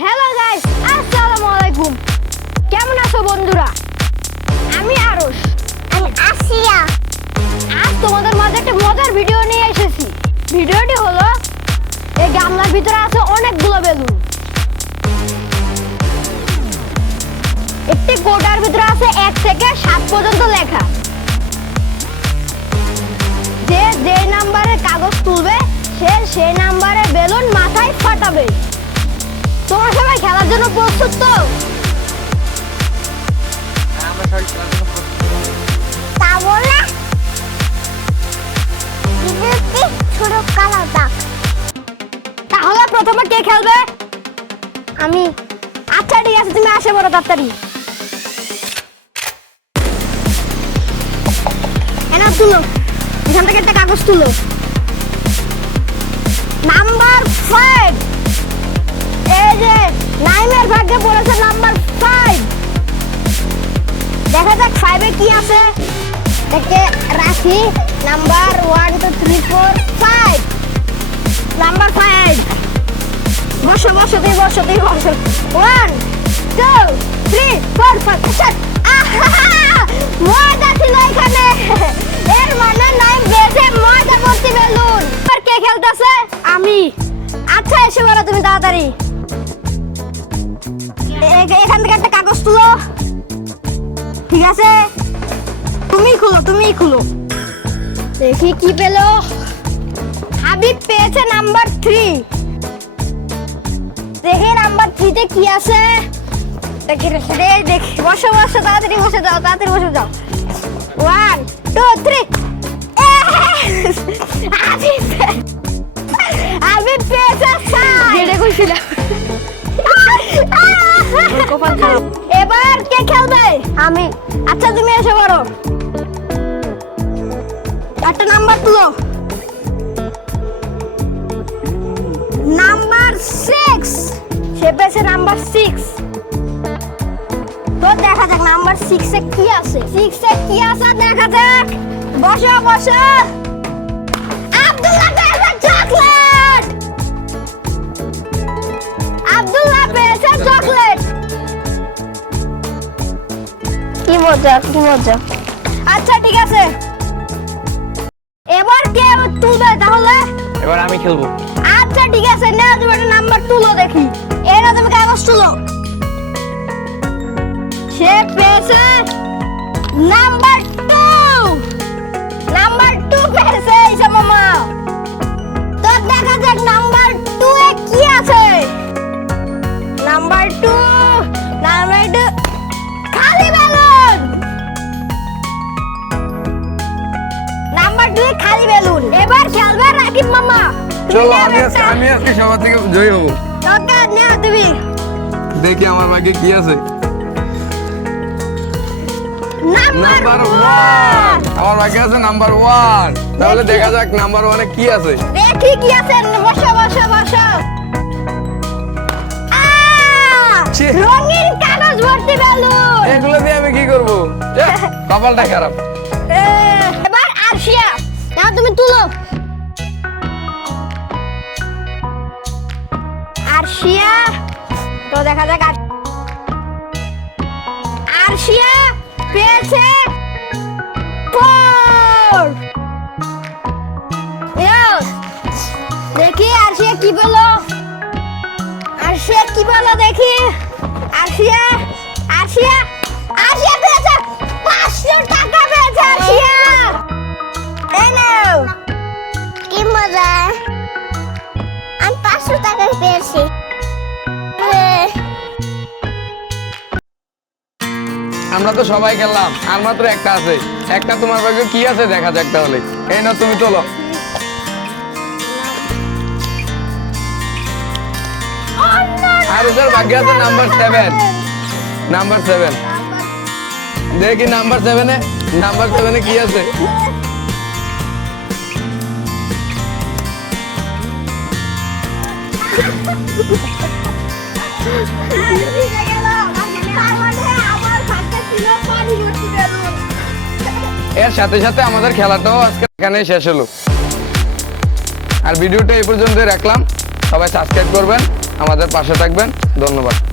Hello guys, আসসালামু আলাইকুম। কেমন আছো বন্ধুরা? আমি আরশ। আমি আসিয়া। আজ তোমাদের মাঝে একটা মজার ভিডিও নিয়ে এসেছি। ভিডিওটি হলো এই গামলার ভিতরে আছে অনেকগুলো বেলুন। একটি কোটার ভিতরে আছে 1 থেকে 7 পর্যন্ত লেখা। যে নাম্বারের কাগজ তুলবে সে সেই নাম্বারের বেলুন মাথায় ফাটাবে। তোমরা সবাই খেলার জন্য প্রস্তুত তো? তা বলে বিদ্যুৎ ছোট কালো দাগ। তাহলে প্রথমে কে খেলবে? আমি। আচ্ছা ঠিক আছে, তুমি আসে বড় তাড়াতাড়ি। এনা তুলো, এখান থেকে একটা কাগজ তুলো। নাম্বার 5। এই যে নাইমের ভাগ্যে পড়েছে নাম্বার 5। দেখা যাক 5 এ কি আছে। দেখে রাখি। নাম্বার 1 2 3 4 5। নাম্বার 5। বসো বসো, তুই বসো, তুই বসো। 1 2 3 4 5 6। মজা ছিল এখানে। এর মানে নাই বেশে মজা করতে বেলুন। আর কে খেলতেছে? আমি। আচ্ছা এসে বলো তুমি তাড়াতাড়ি। এখান থেকে একটা কাগজ তুলো। ঠিক আছে, তুমিই খুলো। দেখি কি পেলো। হাবিব পেয়েছে নাম্বার 3। দেখি নাম্বার 3 তে কি আছে। দেখি বসো বসো, তাড়াতাড়ি বসে যাও। 1 2 3। হাবিব পেয়েছে 6। যেটা কইছিলাম। এবার কে খেলবে? আমি। আচ্ছা তুমি এসে বড়। একটা নাম্বার তুলো। নাম্বার 6। সে পেয়েছে নাম্বার 6। তো দেখা যাক নাম্বার 6 এ কি আছে। 6 এ কি আছে দেখা যাক। বসো বসো। আব্দুল্লাহ পেয়েছে চকলেট। আব্দুল্লাহ পেয়েছে চকলেট। কি মজা। আচ্ছা ঠিক আছে, এবার কে তুলবে তাহলে? এবার আমি খেলবো। আচ্ছা ঠিক আছে, নাও তুমি একটা নাম্বার তুলো দেখি। এরা তুমি কাগজ তুলো। সে পেয়েছে নাম্বার 2। নাম্বার 2 পেয়েছে ঈশা মামা। তো দেখা যাক নাম্বার 2 এ কি আছে। নাম্বার 2 খালি বেলুন। নাম্বার 2 এ খালি বেলুন। এবার খেলবে রাকিব মামা। চলো আমি আজকে সবার থেকে জয়ী হবো। ওকে নাও তুমি। দেখি আমার ভাগ্যে কি আছে। নাম্বার 1। আমার ভাগ্যে আছে নাম্বার 1। তাহলে দেখা যাক নাম্বার 1 এ কি আছে। দেখি কি আছে। বসো। ছি। রঙিন কাগজ ভর্তি বেলুন। এগুলো দিয়ে আমি কি করব? কপালটা খারাপ। এবার আরশিয়া, নাও তুমি তুলো। আরশিয়া, তো দেখা যাক। আরশিয়া পেয়েছে 4। দেখি আরশিয়া কি বলো। দেখি। আরশিয়া পেয়েছে 500 টাকা পেয়েছে আরশিয়া। এই নাও। কি মজা। আমি 500 টাকা পেয়েছি। আমরা তো সবাই খেললাম, আর মাত্র একটা আছে। একটা তোমার ভাগ্যে কি আছে দেখা যাক তাহলে। এই না তুমি তোলো। আর ওদের ভাগ্যে আছে নাম্বার 7। নাম্বার 7। দেখি নাম্বার 7 এ কি আছে। এর সাথে সাথে আমাদের খেলাটাও আজকে এখানেই শেষ হলো। আর ভিডিওটা এই পর্যন্ত রাখলাম। সবাই সাবস্ক্রাইব করবেন। আমাদের পাশে থাকবেন। ধন্যবাদ।